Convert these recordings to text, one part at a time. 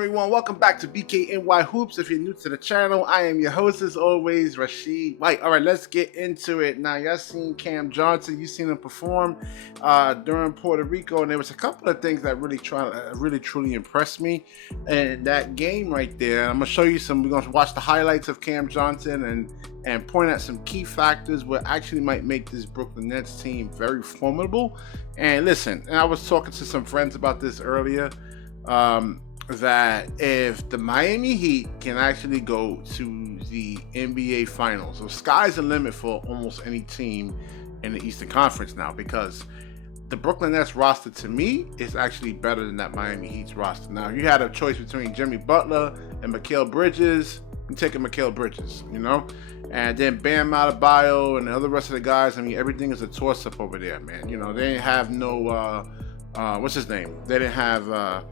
everyone? Welcome back to BKNY Hoops. If you're new to the channel, I am your host as always, Rashid White. All right, let's get into it. Now, y'all seen Cam Johnson. You seen him perform during Puerto Rico, and there was a couple of things that really truly impressed me in that game right there. I'm gonna show you some. We're gonna watch the highlights of Cam Johnson and point at some key factors what actually might make this Brooklyn Nets team very formidable. And listen, and I was talking to some friends about this earlier. That if the Miami Heat can actually go to the NBA Finals, so sky's the limit for almost any team in the Eastern Conference now, because the Brooklyn Nets roster to me is actually better than that Miami Heat's roster. Now, you had a choice between Jimmy Butler and Mikal Bridges. I'm taking Mikal Bridges, you know, and then Bam Adebayo and the other rest of the guys. I mean, everything is a toss-up over there, man. You know, they didn't have no what's his name? They didn't have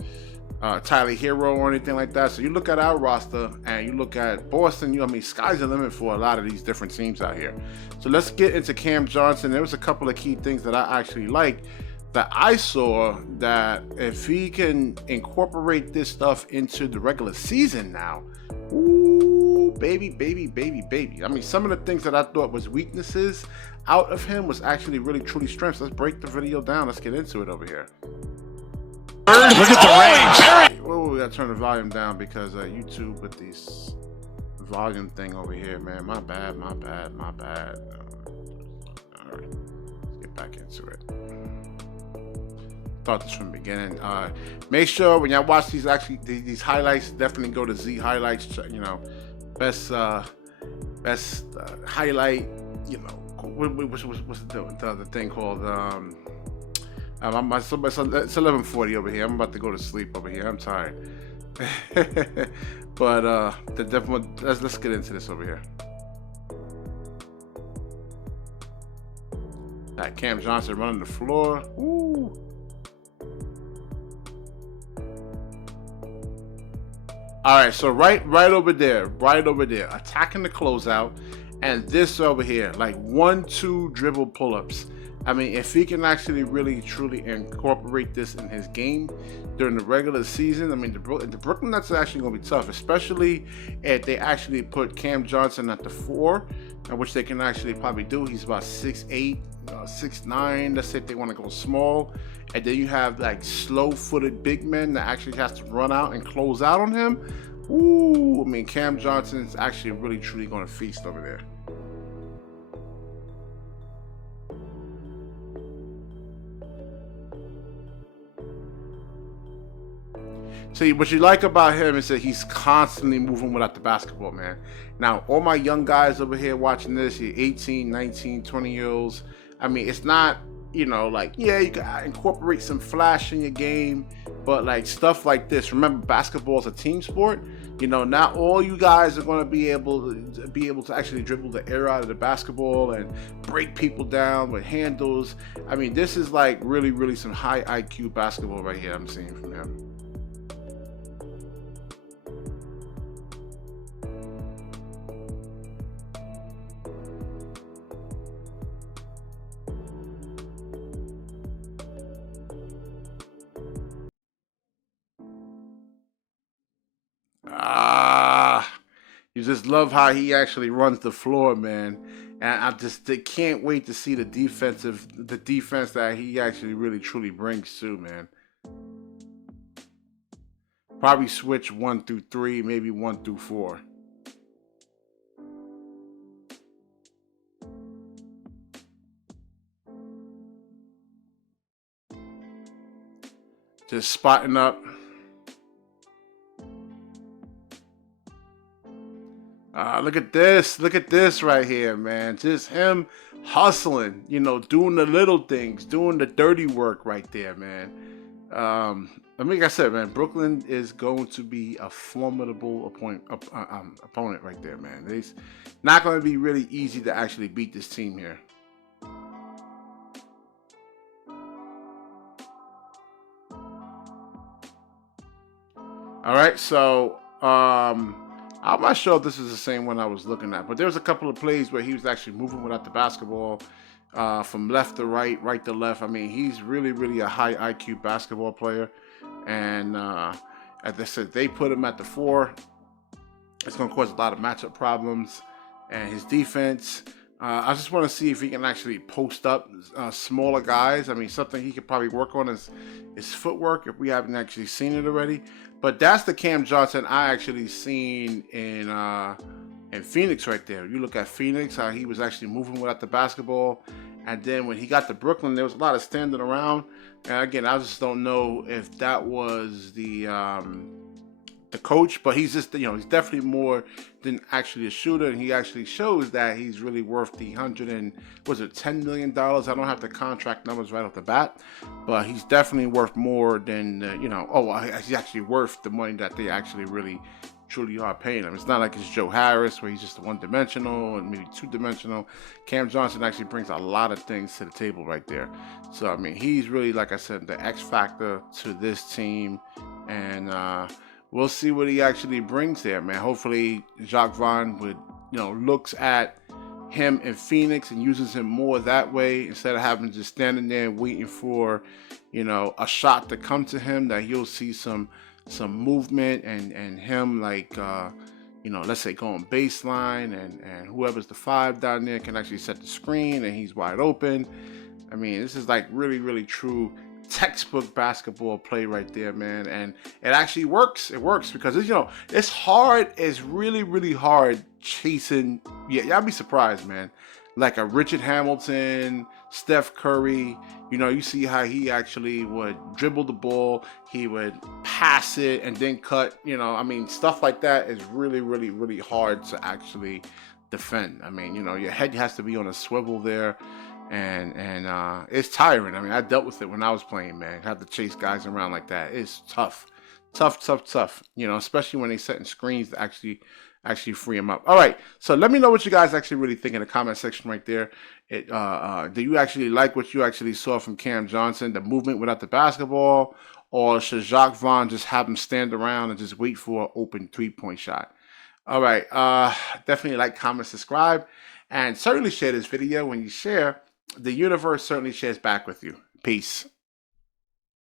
Tyler Hero or anything like that. So you look at our roster and you look at Boston, I mean, sky's the limit for a lot of these different teams out here. So let's get into Cam Johnson. There was a couple of key things that I actually like that I saw, that if he can incorporate this stuff into the regular season now, ooh, baby. I mean, some of the things that I thought was weaknesses out of him was actually really truly strengths. Let's break the video down. Let's get into it over here. Look at the range. Whoa, we gotta turn the volume down because YouTube with these volume thing over here, man. My bad. All right, let's get back into it. Start this from the beginning. Make sure when y'all watch these highlights, definitely go to Z Highlights. You know, best highlight. You know, what's the other thing called? It's 11:40 over here. I'm about to go to sleep over here. I'm tired. But let's get into this over here. That Cam Johnson running the floor. Ooh. All right, so right over there, attacking the closeout, and this over here, like 1-2 dribble pull-ups. I mean, if he can actually really truly incorporate this in his game during the regular season, I mean, the Brooklyn Nets are actually going to be tough, especially if they actually put Cam Johnson at the 4, which they can actually probably do. He's about 6'8", 6'9". Let's say if they want to go small, and then you have like slow-footed big men that actually has to run out and close out on him. Ooh, I mean, Cam Johnson is actually really truly going to feast over there. See, what you like about him is that he's constantly moving without the basketball, man. Now, all my young guys over here watching this, you're 18, 19, 20-year-olds. I mean, it's not, you know, like, yeah, you can incorporate some flash in your game, but like stuff like this. Remember, basketball is a team sport. You know, not all you guys are going to be able to actually dribble the air out of the basketball and break people down with handles. I mean, this is like really some high IQ basketball right here I'm seeing from him. You just love how he actually runs the floor, man. And I can't wait to see the defense that he actually really truly brings too, man. Probably switch 1 through 3, maybe 1 through 4. Just spotting up. Look at this right here, man. Just him hustling, you know, doing the little things, doing the dirty work right there, man. I mean, like I said, man, Brooklyn is going to be a formidable opponent right there, man. It's not going to be really easy to actually beat this team here. All right, so I'm not sure if this is the same one I was looking at, but there was a couple of plays where he was actually moving without the basketball from left to right, right to left. I mean, he's really a high IQ basketball player. And As I said, they put him at the 4. It's going to cause a lot of matchup problems. And his defense, I just want to see if he can actually post up smaller guys. I mean, something he could probably work on is his footwork if we haven't actually seen it already. But that's the Cam Johnson I actually seen in Phoenix right there. You look at Phoenix, how he was actually moving without the basketball. And then when he got to Brooklyn, there was a lot of standing around. And again, I just don't know if that was the coach, but he's just, he's definitely more than actually a shooter, and he actually shows that he's really worth the $10 million. I don't have the contract numbers right off the bat, but he's definitely worth more than he's actually worth the money that they actually really truly are paying him. It's not like it's Joe Harris where he's just one-dimensional and maybe two-dimensional. Cam Johnson actually brings a lot of things to the table right there. So I mean, he's really, like I said, the X factor to this team, and we'll see what he actually brings there, man. Hopefully, Jacques Vaughn would, looks at him in Phoenix and uses him more that way instead of having just standing there and waiting for, a shot to come to him. That he'll see some movement and him let's say going baseline and whoever's the 5 down there can actually set the screen and he's wide open. I mean, this is like really, really true textbook basketball play right there, man. And it actually works. It works because it's hard. It's really, really hard chasing. Yeah, y'all be surprised, man. Like a Richard Hamilton, Steph Curry, you see how he actually would dribble the ball, he would pass it and then cut, stuff like that is really, really, really hard to actually defend. I mean, your head has to be on a swivel there. And it's tiring. I mean, I dealt with it when I was playing, man. Have to chase guys around like that. It's tough. Especially when they setting screens to actually free them up. All right, so let me know what you guys actually really think in the comment section right there. Do you actually like what you actually saw from Cam Johnson, the movement without the basketball, or should Jacques Vaughn just have him stand around and just wait for an open 3-point shot? All right, definitely like, comment, subscribe, and certainly share this video. When you share, the universe certainly shares back with you. Peace.